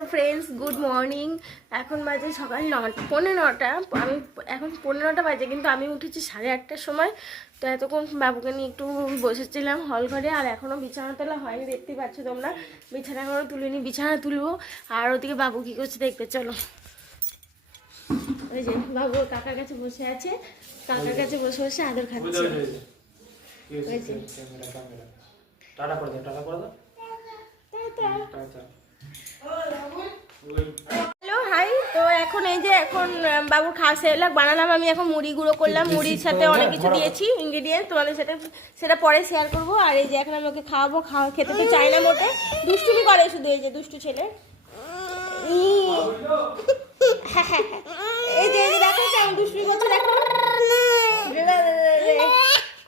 Friends, good morning. এখন বাজে সকাল 9:15। আমি এখন 9:15 বাজে, কিন্তু আমি উঠেছি 8:30টার সময়। তো এতক্ষণ বাবুকে নিয়ে একটু বসেছিলাম হল ঘরে। আর এখনও বিছানা তোলা হয়নি, দেখতেই পাচ্ছ তোমরা। বিছানা এখনও তুলিনি, বিছানা তুলবো। আর ওদিকে বাবু কী করছে দেখতে চলো। ওই যে বাবু কাকার কাছে বসে আছে, কাকার কাছে বসে বসে আদর খাচ্ছে। টাটা করে দাও, টাটা করে দাও। Hello, hi. তো এখন এই যে এখন বাবুর খাওয়া সেরেলাক বানালাম। আমি এখন মুড়ি গুঁড়ো করলাম, মুড়ির সাথে অনেক কিছু দিয়েছি ইনগ্রিডিয়েন্ট, তোমাদের সাথে সেটা পরে শেয়ার করবো। আর এই যে এখন আমি ওকে খাওয়াবো, খেতে তো চাই না মোটে, দুষ্টুমি করে শুধু, এই যে দুষ্টু ছেলে। এই যে দেখো কেমন দুষ্টুমি করছে, দেখো।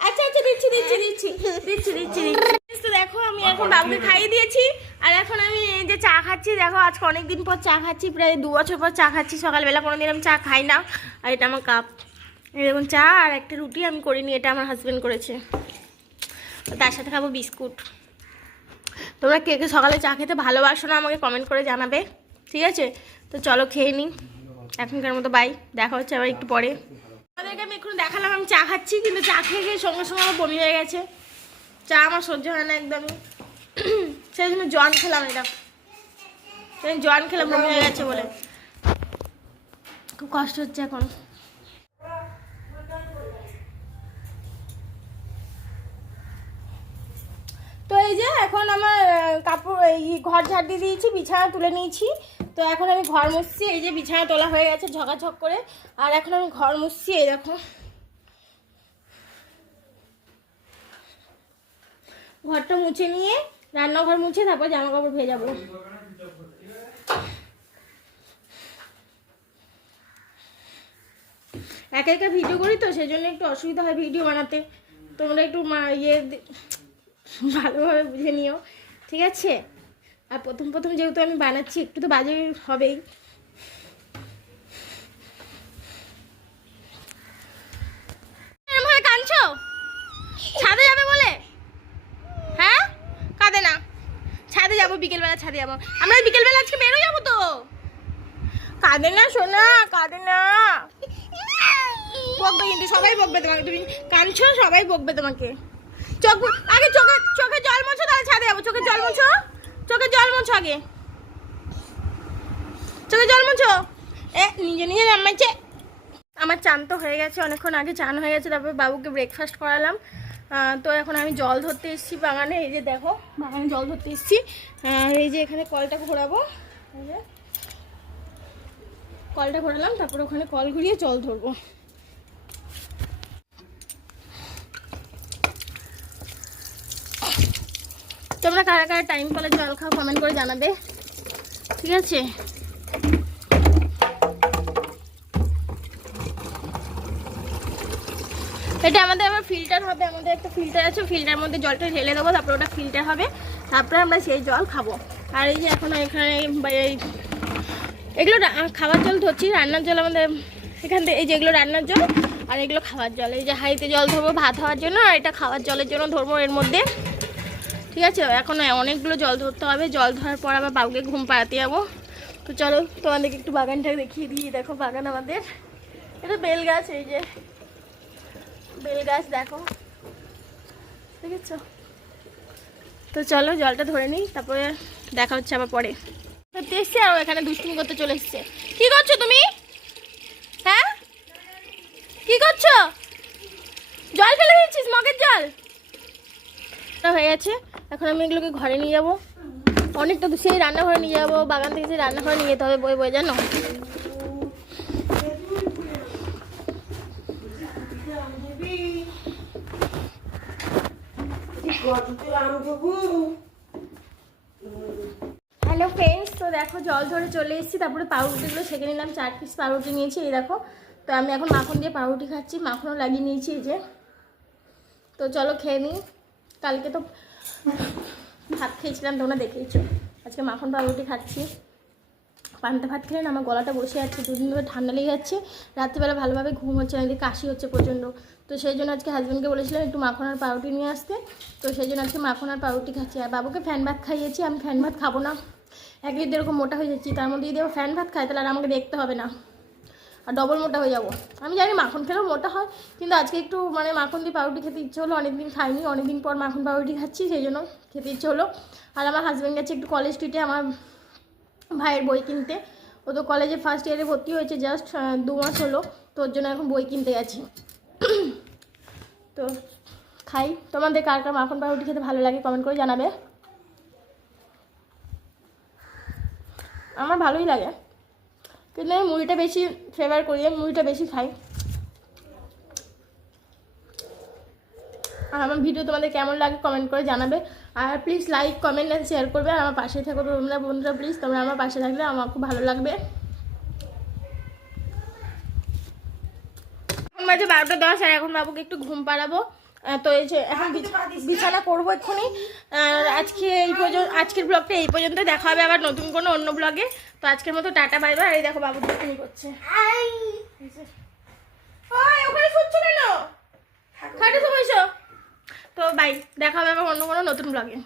আচ্ছা আচ্ছা, দিচ্ছি দিচ্ছি দিচ্ছি দিচ্ছি দিচ্ছি দিচ্ছি। তো দেখো আমি এখন বাবুকে খাইয়ে দিয়েছি। আর এখন আমি এই যে চা খাচ্ছি। দেখো আজকে অনেকদিন পর চা খাচ্ছি, প্রায় 2 বছর পর চা খাচ্ছি। সকালবেলা কোনোদিন আমি চা খাই না। আর এটা আমার কাপ, এরকম চা আর একটা রুটি আমি করিনি, এটা আমার হাজব্যান্ড করেছে। তার সাথে খাবো বিস্কুট। তোমরা কে কে সকালে চা খেতে ভালোবাসো না আমাকে কমেন্ট করে জানাবে, ঠিক আছে? তো চলো খেয়ে নিই, এখনকার মতো বাই, দেখা হচ্ছে আবার একটু পরে। আমাদেরকে আমি এখন দেখালাম আমি চা খাচ্ছি, কিন্তু চা খেয়ে খেয়ে সঙ্গে সঙ্গে আমার বমি হয়ে গেছে। চা আমার সহ্য হয় না একদমই, সেই জন্য জল খেলাম। এটা জল খেলাম, বমি হয়ে গেছে বলে খুব কষ্ট হচ্ছে এখন। তো এই যে এখন আমার কাপড় এই ঘর ঝাড় দিয়ে দিয়েছি, বিছানা তুলে নিয়েছি। তো এখন আমি ঘর মুছছি। এই যে বিছানা তোলা হয়ে গেছে ঝকাঝক করে। আর এখন আমি ঘর মুছছি, এই দেখো ঘরটা মুছে নিয়ে রান্নাঘর মুছে তারপর জামা কাপড় ভেজাবো। একা একা ভিডিও করি তো, সেই জন্য একটু অসুবিধা হয় ভিডিও বানাতে। তোমরা একটু ভালোভাবে বুঝে নিও, ঠিক আছে? আর প্রথম প্রথম যেহেতু আমি বানাচ্ছি, একটু তো বাজে হবেই। এরকমভাবে কাঁদছো ছাদে যাবে বলে? হ্যাঁ, কাঁদে না। ছাদে যাবো বিকেলবেলা, ছাদে যাবো আমরা, বিকেলবেলা আজকে বেরো যাবো তো। কাঁদে না সোনা, কাঁদে না। বকবে কিন্তু, সবাই বকবে তোমাকে, তুমি কাঁদছো সবাই বকবে তোমাকে। চোখ আগে, চোখে জল মোছো, তাহলে ছাদে যাবো। চোখে জল মোছো, চোখে জল মোছো আগে, চোখে জল মোছো। নিজে নিজে নামাইছে। আমার চান তো হয়ে গেছে, অনেকক্ষণ আগে চান হয়ে গেছে। তারপর বাবুকে ব্রেকফাস্ট করালাম। তো এখন আমি জল ধরতে এসেছি বাগানে। এই যে দেখো বাগানে জল ধরতে এসেছি। এই যে এখানে কলটা ঘোরাবো, এই যে কলটা ঘোরালাম, তারপর ওখানে কল ঘুরিয়ে জল ধরবো। তোমরা কারা কারা টাইম কলে জল খাও কমেন্ট করে জানাবে, ঠিক আছে? এটা আমাদের আবার ফিল্টার হবে, আমাদের একটা ফিল্টার আছে, ফিল্টার মধ্যে জলটা ঢেলে দেবো, তারপরে ওটা ফিল্টার হবে, তারপরে আমরা সেই জল খাবো। আর এই যে এখন এখানে এগুলো খাওয়ার জল ধরছি, রান্নার জল আমাদের এখান থেকে। এই যে এগুলো রান্নার জল, আর এগুলো খাওয়ার জল। এই যে হাঁড়িতে জল ধরবো ভাত হওয়ার জন্য, আর এটা খাওয়ার জলের জন্য ধরবো এর মধ্যে, ঠিক আছে? এখন অনেকগুলো জল ধরতে হবে। জল ধরার পর আবার বাবুকে ঘুম পাড়াতে যাবো। তো চলো তোমাদেরকে একটু বাগানটা দেখিয়ে দিই। দেখো বাগান আমাদের, এটা বেল গাছ, এই যে বেল গাছ দেখো, দেখেছো? তো চলো জলটা ধরে নিই, তারপরে দেখা হচ্ছে আবার পরে। এসছে আর এখানে দুষ্টুমি করতে চলে এসছে। কি করছো তুমি? হ্যাঁ, কি করছো? জল ফেলে দিচ্ছিস, মগের জল হয়ে গেছে। এখন আমি এগুলোকে ঘরে নিয়ে যাবো, অনেকটা তো সেই রান্নাঘরে নিয়ে যাবো, বাগান থেকে সেই রান্নাঘরে নিয়ে যেতে হবে বই বই, জানো? হ্যালো ফ্রেন্ডস, তো দেখো জল ধরে চলে এসেছি। তারপরে পাউরুটিগুলো ছেঁকে নিলাম, 4 পিস পাউরুটি নিয়েছি, এই দেখো। তো আমি এখন মাখন দিয়ে পাউরুটি খাচ্ছি, মাখনও লাগিয়ে নিয়েছি, এই যে। তো চলো খেয়ে নিই। কালকে তো ভাত খেয়েছিলাম, তোমরা দেখেইছো। আজকে মাখন পাউরুটি খাচ্ছি। পান্তা ভাত খেলে না আমার গলাটা বসে যাচ্ছে, 2 দিন ধরে ঠান্ডা লেগে যাচ্ছে। রাত্রিবেলা ভালোভাবে ঘুম হচ্ছে না, কাশি হচ্ছে প্রচণ্ড। তো সেই জন্য আজকে হাজব্যান্ডকে বলেছিলাম একটু মাখন আর পাউরুটি নিয়ে আসতে। তো সেই জন্য আজকে মাখন আর পাউরুটি খাচ্ছি। আর বাবুকে ফ্যান ভাত খাইয়েছি, আমি ফ্যান ভাত খাবো না। একই এরকম মোটা হয়ে যাচ্ছি, তার মধ্যে যদি আবার ফ্যান ভাত খাই তাহলে আর আমাকে দেখতে হবে না, আর ডবল মোটা হয়ে যাবো। আমি জানি মাখন খেলেও মোটা হয়, কিন্তু আজকে একটু মানে মাখন দিয়ে পাউরুটি খেতে ইচ্ছে হলো, অনেকদিন খাইনি, অনেকদিন পর মাখন পাউরুটি খাচ্ছি, সেই জন্য খেতে ইচ্ছে হলো। আর আমার হাজব্যান্ড গেছে একটু কলেজ স্ট্রিটে আমার ভাইয়ের বই কিনতে। ও তো কলেজে ফার্স্ট ইয়ারে ভর্তি হয়েছে, জাস্ট 2 মাস হলো, তো ওর জন্য এখন বই কিনতে গেছি। তো খাই। তোমাদের কার কার মাখন পাউরুটি খেতে ভালো লাগে কমেন্ট করে জানাবে। আমার ভালোই লাগে, কিন্তু আমি মুড়িটা বেশি ফেভার করি, আমি মুড়িটা বেশি খাই। আর আমার ভিডিও তোমাদের কেমন লাগে কমেন্ট করে জানাবে, আর please like comment and share করবে, আর আমার পাশে থাকো তোমরা বন্ধুরা, প্লিজ তোমরা আমার পাশে থাকলে আমার খুব ভালো লাগবে। এখন বাজে 12:10, আর এখন বাবুকে একটু ঘুম পাড়াবো। তো এই যে এখন বিছানা করবো এক্ষুনি। আর আজকে এই পর্যন্ত, আজকের ব্লগটা এই পর্যন্ত, দেখা হবে আবার নতুন কোনো অন্য ব্লগে। তো আজকের মতো টাটা বাই বাই। আর এই দেখো বাবু দুষ্টুমি করছে, ওখানে শুচ্ছ কেন, খাটে সময়। তো বাই, দেখা হবে আবার অন্য কোনো নতুন ব্লগে।